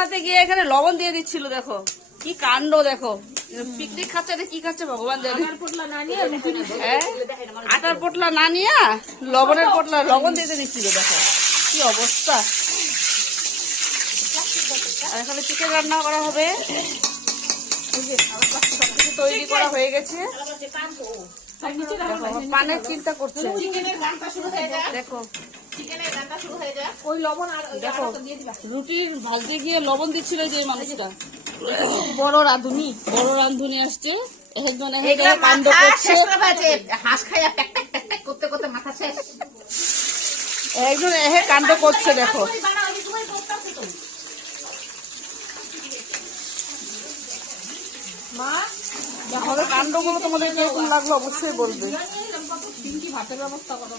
বানাতে গিয়ে এখানে লবণ দিয়ে দিচ্ছিল। দেখো কি কাণ্ড, দেখো পিকনিক খাচ্ছে, কি খাচ্ছে ভগবান জানে। হ্যাঁ, আটার পোটলা না নিয়ে লবণের পোটলা লবণ দিয়ে দিচ্ছিল। দেখো কি অবস্থা। আর এখানে চিকেন রান্না করা হবে। সবকিছু তৈরি করা হয়ে গেছে। পানের চিন্তা করছে। দেখো রুটির ভাজতে গিয়ে লবণ দিচ্ছিল যে মানুষটা, বড় রাঁধুনি আসছে। একজন কাণ্ড করছে, একজন কাণ্ড করছে। দেখো আমাদের কাণ্ডগুলো তোমাদের কিরকম লাগলো অবশ্যই বলবে। ভাতের ব্যবস্থা করো।